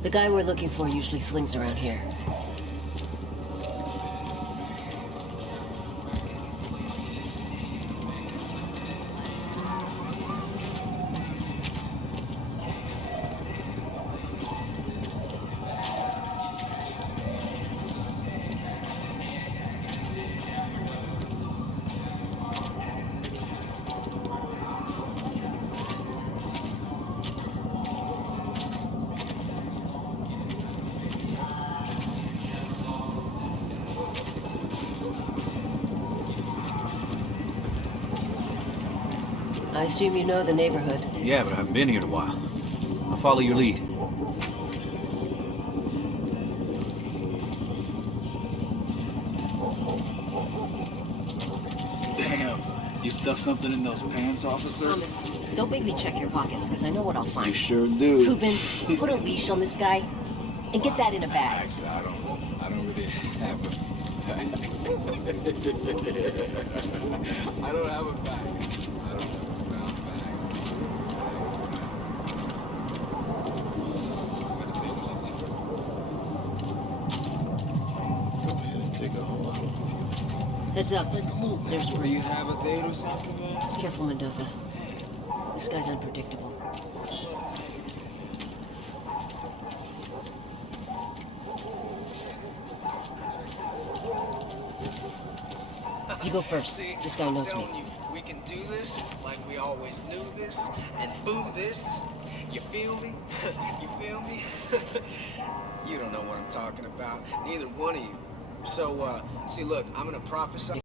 The guy we're looking for usually slings around here. I assume you know the neighborhood. Yeah, but I haven't been here in a while. I'll follow your lead. Damn, you stuffed something in those pants, officer? Thomas, don't make me check your pockets, because I know what I'll find. You sure do. Ruben, put a leash on this guy, and get that in a bag. Actually, I don't really have a bag. I don't have a bag. I don't have a brown bag. Go ahead and take a whole hour with you. Heads up. There's Do you roots. have a date or something, man? Careful, Mendoza. This guy's unpredictable. You go first. This guy knows me. You, we can do this like we always knew this, and boo this. You feel me? You feel me? You don't know what I'm talking about. Neither one of you. So, see, look, I'm gonna prophesy.